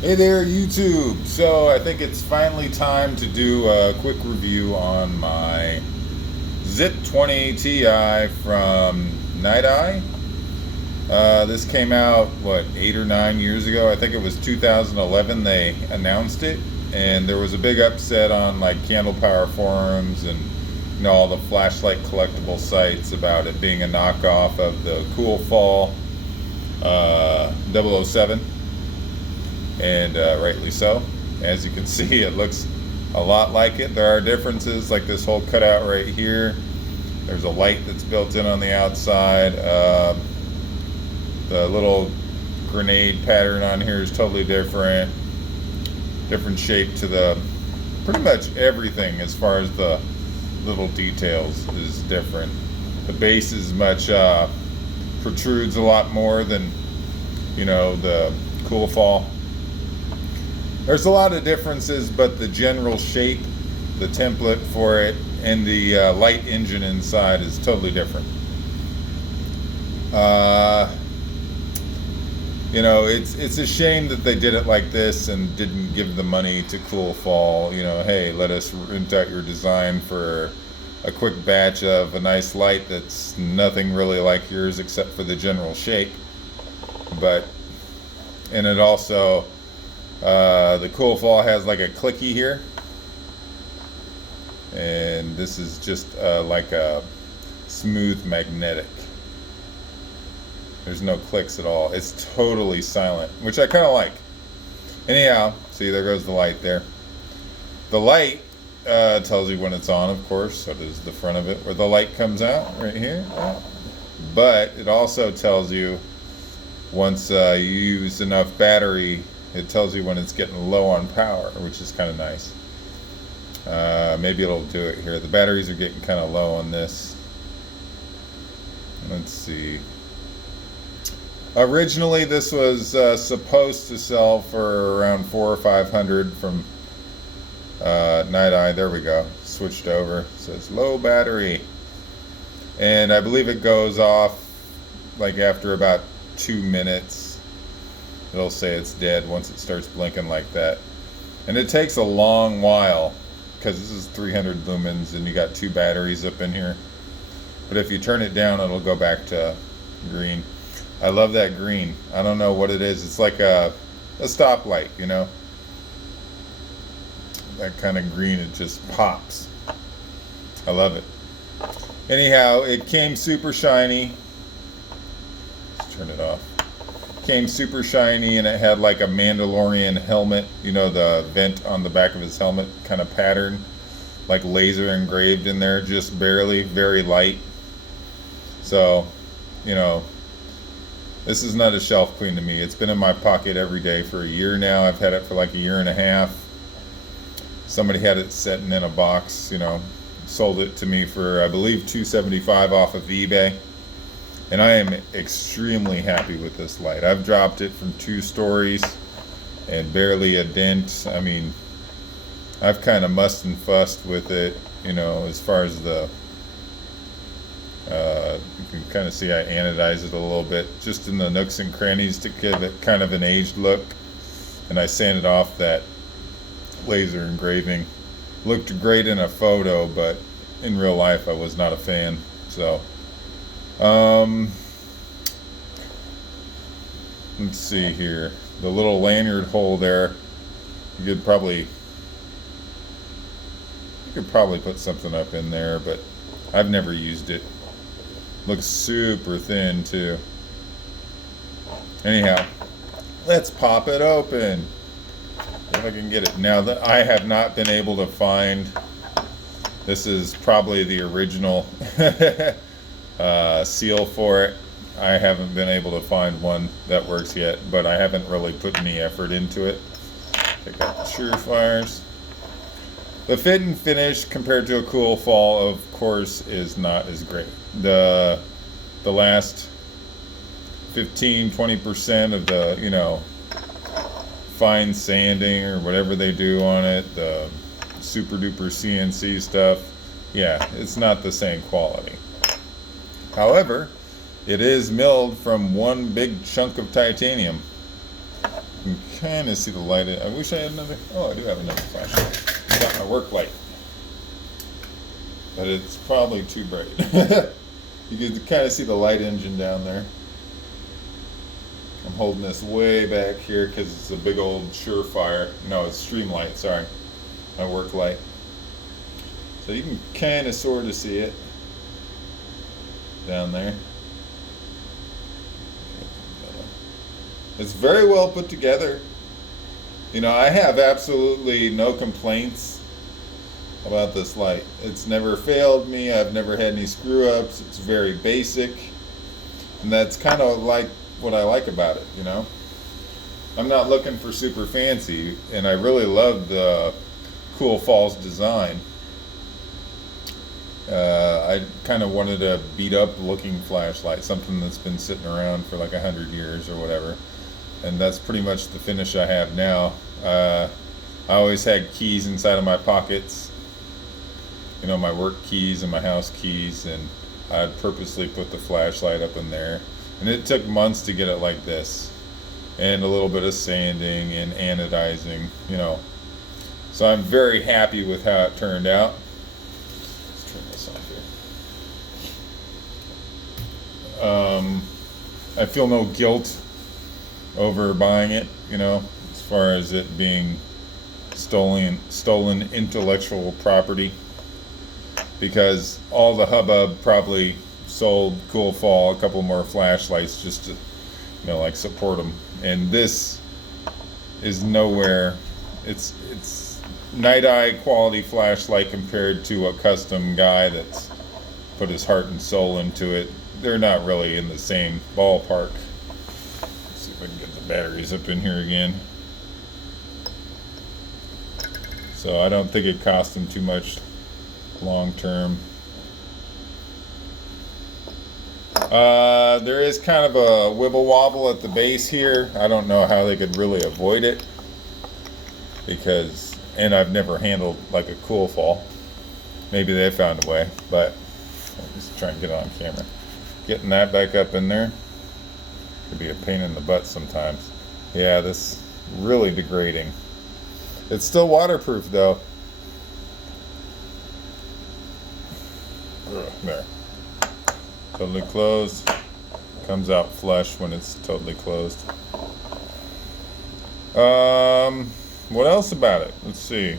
Hey there, YouTube. So I think it's finally time to do a quick review on my ZIP20 Ti from Niteye. This came out, what, 8 or 9 years ago? I think it was 2011 they announced it. And there was a big upset on like Candle Power forums and all the flashlight collectible sites about it being a knockoff of the Cool Fall 007. And rightly so. As you can see, it looks a lot like it. There are differences, like this whole cutout right here. There's a light that's built in on the outside. The little grenade pattern on here is totally different. Different shape to the, pretty much everything as far as the little details is different. The base is much, protrudes a lot more than, the Cool Fall. There's a lot of differences, but the general shape, the template for it, and the light engine inside is totally different. It's a shame that they did it like this and didn't give the money to Cool Fall. Hey, let us rent out your design for a quick batch of a nice light that's nothing really like yours except for the general shape. And it also, the Cool Fall has like a clicky here, and this is just like a smooth magnetic. There's no clicks at all. It's totally silent, which I kind of like. Anyhow, see, there goes the light there. The light tells you when it's on, of course. So does the front of it, where the light comes out right here. But it also tells you once you use enough battery. It tells you when it's getting low on power, which is kind of nice. Maybe it'll do it here. The batteries are getting kind of low on this. Let's see. Originally, this was supposed to sell for around 400 or 500 from Niteye. There we go. Switched over. It says low battery, and I believe it goes off like after about 2 minutes. It'll say it's dead once it starts blinking like that. And it takes a long while because this is 300 lumens and you got 2 batteries up in here. But if you turn it down, it'll go back to green. I love that green. I don't know what it is. It's like a stoplight, That kind of green, it just pops. I love it. Anyhow, it came super shiny. Let's turn it off. Came super shiny, and it had like a Mandalorian helmet, the vent on the back of his helmet kind of pattern, like laser engraved in there, just barely, very light. So, this is not a shelf queen to me. It's been in my pocket every day for a year now. I've had it for like a year and a half. Somebody had it sitting in a box, sold it to me for, I believe, $275 off of eBay. And I am extremely happy with this light. I've dropped it from 2 stories and barely a dent. I mean, I've kind of mussed and fussed with it, as far as the, you can kind of see I anodized it a little bit, just in the nooks and crannies to give it kind of an aged look. And I sanded off that laser engraving. Looked great in a photo, but in real life I was not a fan. So, let's see here. The little lanyard hole there, you could probably put something up in there, but I've never used it. Looks super thin too. Anyhow, let's pop it open. If I can get it. Now that I have not been able to find, this is probably the original seal for it. I haven't been able to find one that works yet, but I haven't really put any effort into it. Take out the Surefires. The fit and finish compared to a Cool Fall, of course, is not as great. The last 15-20% of the fine sanding or whatever they do on it, the super duper CNC stuff, yeah, it's not the same quality. However, it is milled from one big chunk of titanium. You can kind of see the light. I wish I had another. Oh, I do have another flashlight. I got my work light, but it's probably too bright. You can kind of see the light engine down there. I'm holding this way back here because it's a big old Surefire. No, it's Streamlight, sorry. My work light. So you can kind of sort of see it down there. It's very well put together. You know, I have absolutely no complaints about this light. It's never failed me. I've never had any screw ups. It's very basic. And that's kind of like what I like about it, you know. I'm not looking for super fancy, and I really love the Cool Falls design. I kind of wanted a beat up looking flashlight, something that's been sitting around for like 100 years or whatever. And that's pretty much the finish I have now. I always had keys inside of my pockets, you know, my work keys and my house keys, and I'd purposely put the flashlight up in there. And it took months to get it like this, and a little bit of sanding and anodizing, you know. So I'm very happy with how it turned out. Let's turn this off here. I feel no guilt over buying it, you know, as far as it being stolen intellectual property, because all the hubbub probably sold Cool Fall a couple more flashlights just to, you know, like support them. And this is nowhere. It's Niteye quality flashlight compared to a custom guy that's put his heart and soul into it. They're not really in the same ballpark. Let's see if I can get the batteries up in here again. So I don't think it cost them too much long term. There is kind of a wibble wobble at the base here. I don't know how they could really avoid it, because, and I've never handled like a Cool Fall. Maybe they found a way, but I'll just try and get it on camera. Getting that back up in there could be a pain in the butt sometimes. Yeah, this really degrading. It's still waterproof though. There. Totally closed. Comes out flush when it's totally closed. What else about it? Let's see.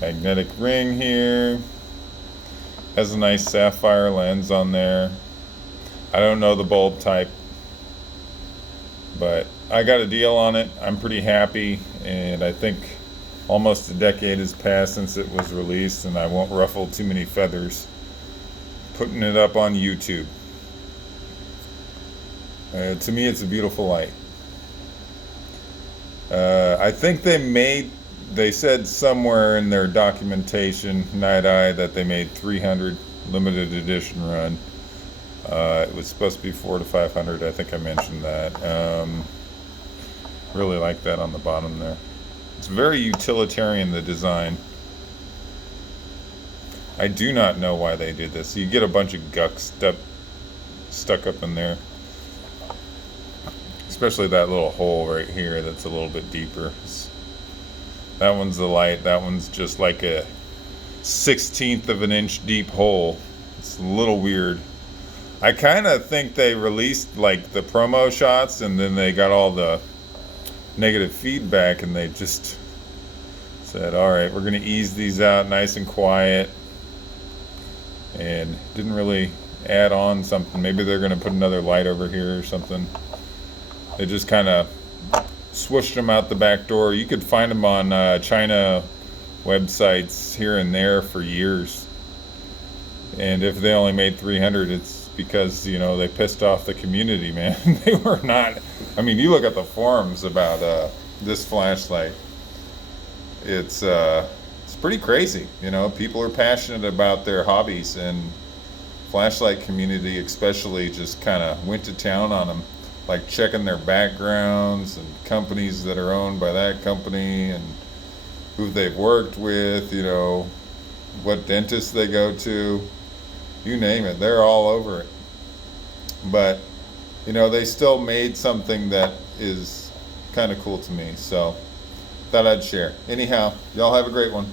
Magnetic ring here. Has a nice sapphire lens on there. I don't know the bulb type, but I got a deal on it. I'm pretty happy, and I think almost a decade has passed since it was released, and I won't ruffle too many feathers putting it up on YouTube. To me, it's a beautiful light. I think they said somewhere in their documentation, Niteye, that they made 300 limited edition run. It was supposed to be 400 to 500. I think I mentioned that. Really like that on the bottom there. It's very utilitarian, the design. I do not know why they did this. You get a bunch of guck stuck up in there. Especially that little hole right here that's a little bit deeper. That one's the light. That one's just like a 1/16 of an inch deep hole. It's a little weird. I kind of think they released like the promo shots, and then they got all the negative feedback, and they just said, all right, we're going to ease these out nice and quiet, and didn't really add on something. Maybe they're going to put another light over here or something. They just kind of swooshed them out the back door. You could find them on China websites here and there for years. And if they only made 300, it's because, you know, they pissed off the community, man. They were not, I mean, you look at the forums about this flashlight. It's pretty crazy. You know, people are passionate about their hobbies, and flashlight community especially just kind of went to town on them. Like checking their backgrounds and companies that are owned by that company and who they've worked with, you know, what dentists they go to, you name it, they're all over it. But, you know, they still made something that is kind of cool to me. So thought I'd share. Anyhow, y'all have a great one.